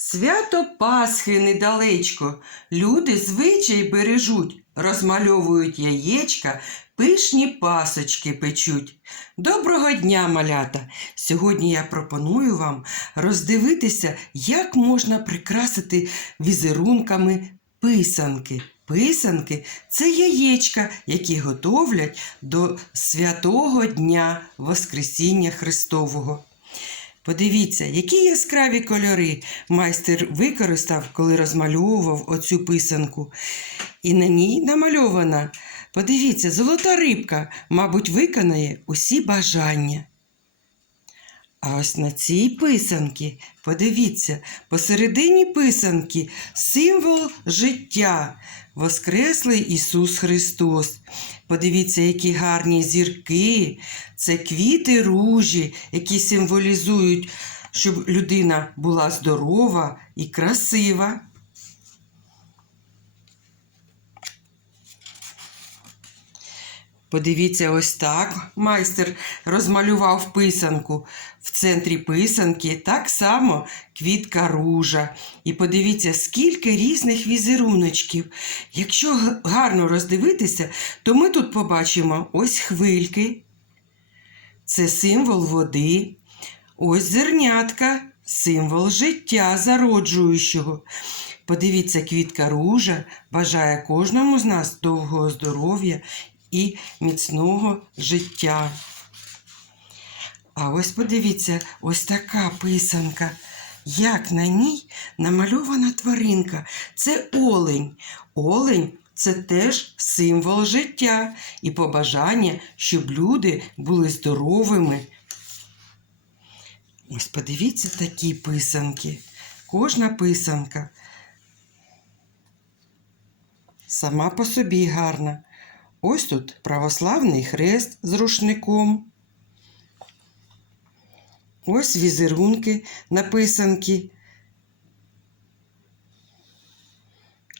Свято Пасхи недалечко. Люди звичай бережуть, розмальовують яєчка, пишні пасочки печуть. Доброго дня, малята! Сьогодні я пропоную вам роздивитися, як можна прикрасити візерунками писанки. Писанки це яєчка, які готовлять до святого дня Воскресіння Христового. Подивіться, які яскраві кольори майстер використав, коли розмальовував оцю писанку. І на ній намальована. Подивіться, золота рибка, мабуть, виконає усі бажання. А ось на цій писанці, подивіться, посередині писанки символ життя, Воскреслий Ісус Христос. Подивіться, які гарні зірки, це квіти ружі, які символізують, щоб людина була здорова і красива. Подивіться, ось так майстер розмалював писанку. В центрі писанки так само квітка ружа. І подивіться, скільки різних візеруночків. Якщо гарно роздивитися, то ми тут побачимо ось хвильки. Це символ води. Ось зернятка, символ життя зароджуючого. Подивіться, квітка ружа бажає кожному з нас довгого здоров'я і міцного життя. А ось подивіться, ось така писанка. Як на ній намальована тваринка. Це олень. Олень це теж символ життя і побажання, щоб люди були здоровими. Ось подивіться такі писанки. Кожна писанка сама по собі гарна. Ось тут православний хрест з рушником. Ось візерунки написанки.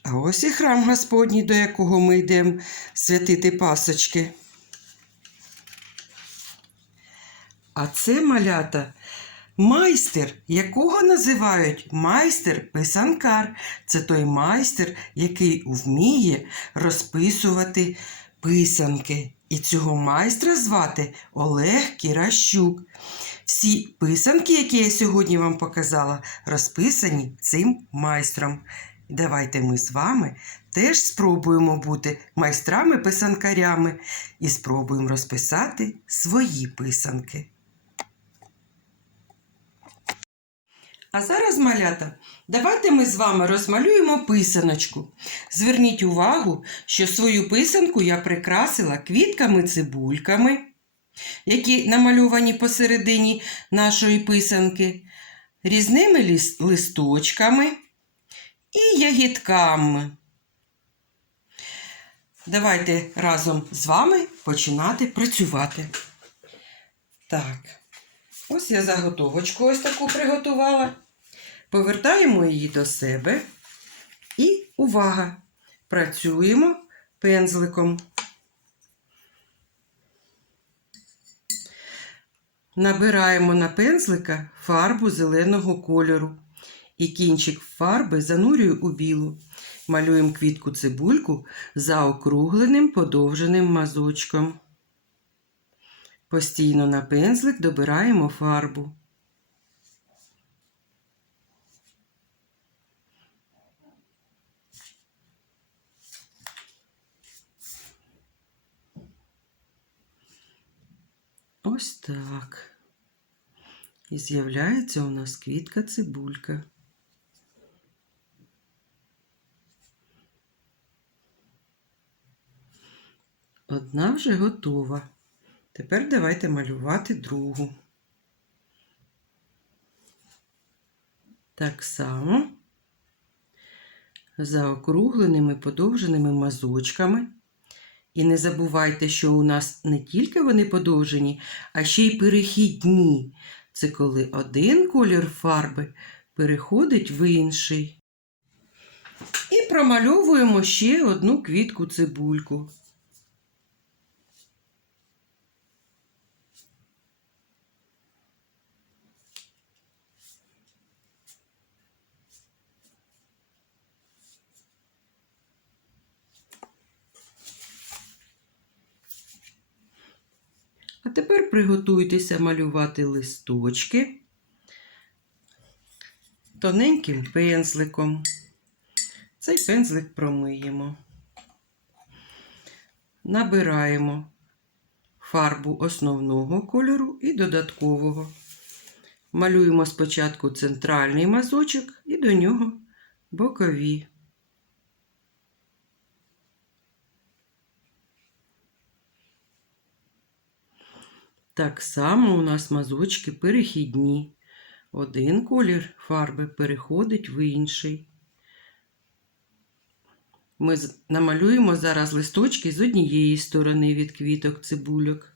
А ось і храм Господній, до якого ми йдемо святити пасочки. А це малята майстер, якого називають майстер-писанкар. Це той майстер, який вміє розписувати писанки. І цього майстра звати Олег Кіращук. Всі писанки, які я сьогодні вам показала, розписані цим майстром. Давайте ми з вами теж спробуємо бути майстрами-писанкарями і спробуємо розписати свої писанки. А зараз, малята, давайте ми з вами розмалюємо писаночку. Зверніть увагу, що свою писанку я прикрасила квітками-цибульками, які намальовані посередині нашої писанки, різними листочками і ягідками. Давайте разом з вами починати працювати. Так. Ось я заготовочку ось таку приготувала. Повертаємо її до себе. І увага! Працюємо пензликом. Набираємо на пензлика фарбу зеленого кольору. І кінчик фарби занурюю у білу. Малюємо квітку цибульку заокругленим подовженим мазочком. Постійно на пензлик добираємо фарбу. Ось так. І з'являється у нас квітка цибулька. Одна вже готова. Тепер давайте малювати другу. Так само заокругленими подовженими мазочками. І не забувайте, що у нас не тільки вони подовжені, а ще й перехідні. Це коли один колір фарби переходить в інший. І промальовуємо ще одну квітку цибульку. Тепер приготуйтеся малювати листочки тоненьким пензликом. Цей пензлик промиємо. Набираємо фарбу основного кольору і додаткового. Малюємо спочатку центральний мазочок і до нього бокові. Так само у нас мазочки перехідні. Один колір фарби переходить в інший. Ми намалюємо зараз листочки з однієї сторони від квіток цибульок.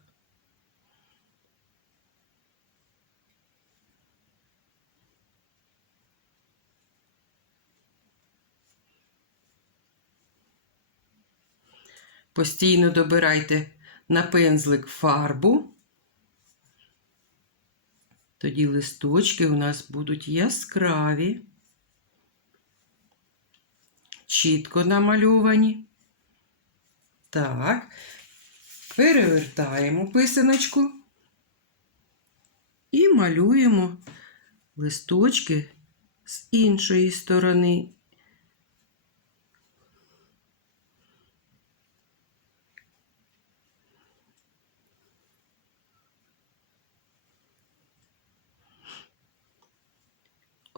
Постійно добирайте на пензлик фарбу. Тоді листочки у нас будуть яскраві, чітко намальовані. Так, перевертаємо писаночку і малюємо листочки з іншої сторони.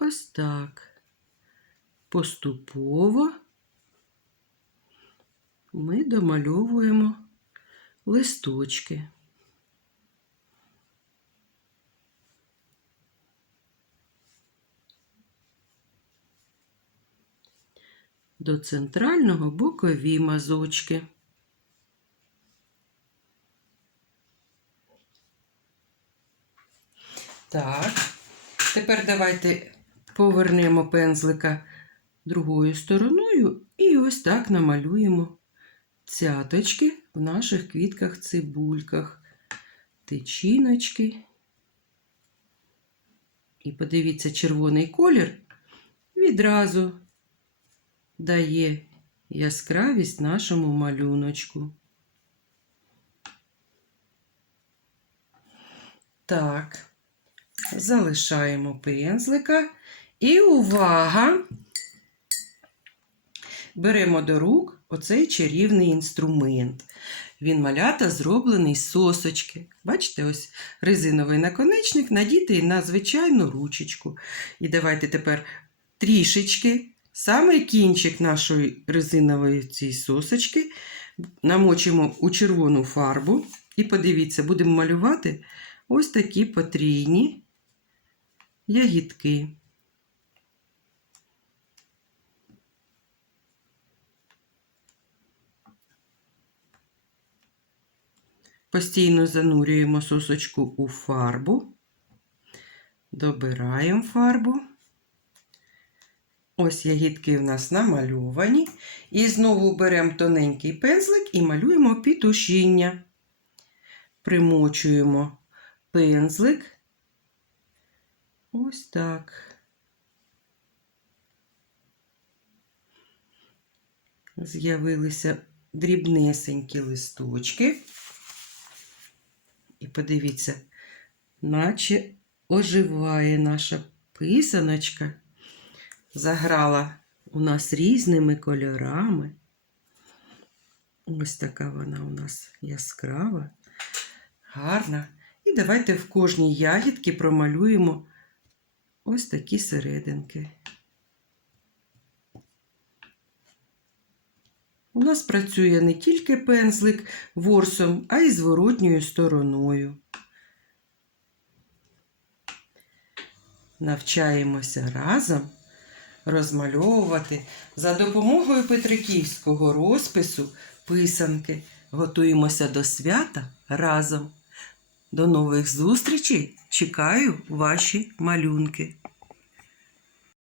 Ось так. Поступово ми домальовуємо листочки. До центрального бокові мазочки. Так, тепер давайте повернемо пензлика другою стороною і ось так намалюємо цяточки в наших квітках-цибульках, тичіночки. І подивіться, червоний колір відразу дає яскравість нашому малюночку. Так, залишаємо пензлика. І увага! Беремо до рук оцей чарівний інструмент. Він малята зроблений з сосочки. Бачите, ось резиновий наконечник надітий на звичайну ручечку. І давайте тепер трішечки, саме кінчик нашої резинової цієї сосочки, намочимо у червону фарбу. І подивіться, будемо малювати ось такі потрійні ягідки. Постійно занурюємо сосочку у фарбу, добираємо фарбу. Ось ягідки в нас намальовані. І знову беремо тоненький пензлик і малюємо пітушіння. Примочуємо пензлик. Ось так. З'явилися дрібнесенькі листочки. І подивіться, наче оживає наша писаночка. Заграла у нас різними кольорами. Ось така вона у нас яскрава, гарна. І давайте в кожній ягідці промалюємо ось такі серединки. У нас працює не тільки пензлик ворсом, а й зворотньою стороною. Навчаємося разом розмальовувати за допомогою петриківського розпису писанки. Готуємося до свята разом. До нових зустрічей! Чекаю ваші малюнки.